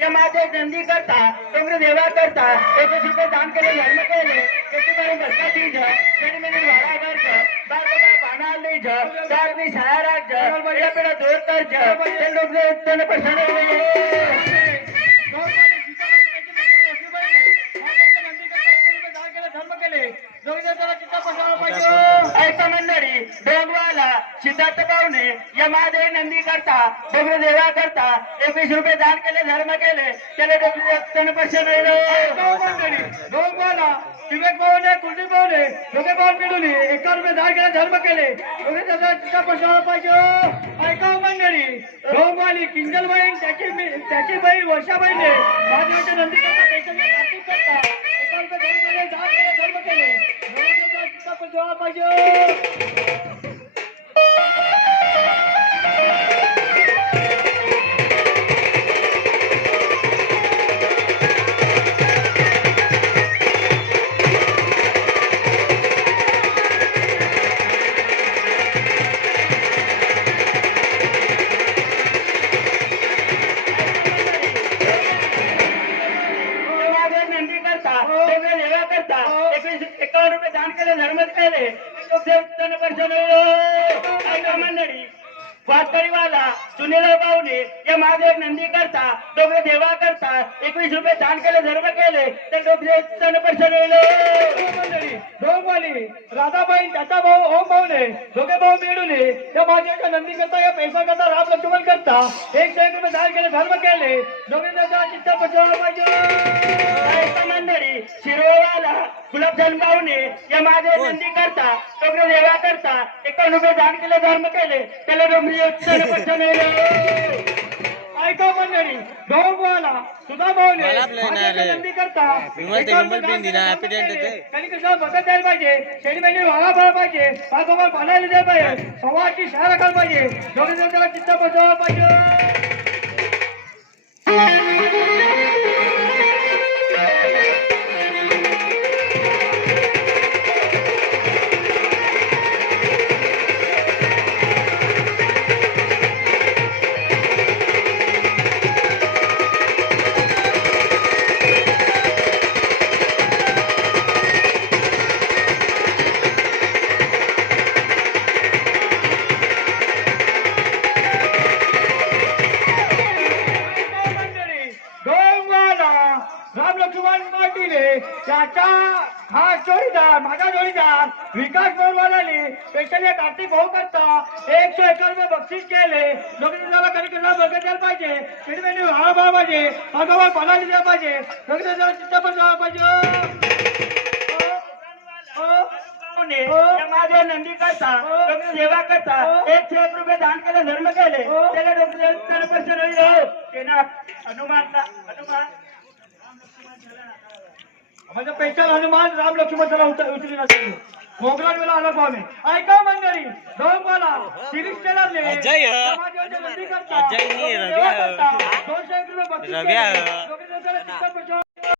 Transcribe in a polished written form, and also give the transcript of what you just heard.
या माझे नंदी करता डोंगर देवा करता 21 रुपये दान केले धर्म केले त्याची बसता दीज कडी मेने वाडा करज बाळा पाना लेज दारनी साराज पहिला पेडा दूर करज ते लोक तने पसंद ऐका मंडळी डोंगवाला सिद्धार्थ पाहुणे या महादेव नंदी करता डोंगर देवा करता 21 रुपये दान केले धर्म केले त्याला मंडळी डोंगवाला विवेक पाहुणे कुलदीप पाहुणे दोघे पाहून मिळून 1 रुपये दान केले धर्म केले दोघे त्याचा चित्ता पसरवला पाहिजे. ऐका मंडळी डोंगवाली किंजल बहीण त्याची बहीण वर्षाबाईने महादेवाच्या नंदी करता पैशाने कार्तिक करता 1 रुपये दान केले धर्म केले नंदी करता देवा करता 51 रुपये दान केले धर्म केले मंडळी वास्तळीवाला सुनील पाहुणे या महादेव नंदी करता डोंगर देवा करता 21 रुपये दान केले धर्म केले तर मंडळी डोंगवाली राधाबाई त्याचा भाऊ ओम पाहुणे दोघे भाऊ मिळून या महादेवाच्या नंदी करता या पैसा करता राम लक्ष्मण करता 1 रुपये दान केले धर्म केले दोघे त्याचा चित्ता पसरवला पाहिजे. मंडळी शिरोवाला गुलाबजान पाहुणे या महादेव नंदी करता डोंगर देवा करता 51 रुपये दान केले धर्म केले त्याला ऐका मंडळी डोंगवाला सुधा भाऊने नंदी करता कधी कशाला बदल द्यायला पाहिजे शेडी महिने वागा पडला पाहिजे बागोबार पाण्याला द्यायला पाहिजे सव्वाची शहर राखायला पाहिजे दोघे जण त्याला चित्ता बसवायला पाहिजे. राम लक्ष्मण पाटील त्याचा हा जोडीदार माझा जोडीदार विकास बोरवालानी पेशले कार्तिक भाऊ करता 101 रुपये बक्षीस केले लोकदाला कधी कधी बघत द्यायला पाहिजे चिडमेनी व्हायला पाहिजे भगवान पालाली द्यायला पाहिजे लोकदाला चित्ता पण जायला पाहिजे. माझ्या नंदी करता सेवा करता 101 रुपये दान केले धर्म केले त्याला हनुमान माझ्या पैशाला हनुमान राम लक्ष्मण त्याला उचली नसेल मोगराज वेळा आला पाहुणे. ऐका मंडळी डोंगवाला सिरीज टेलरने 201 रुपये बक्षीस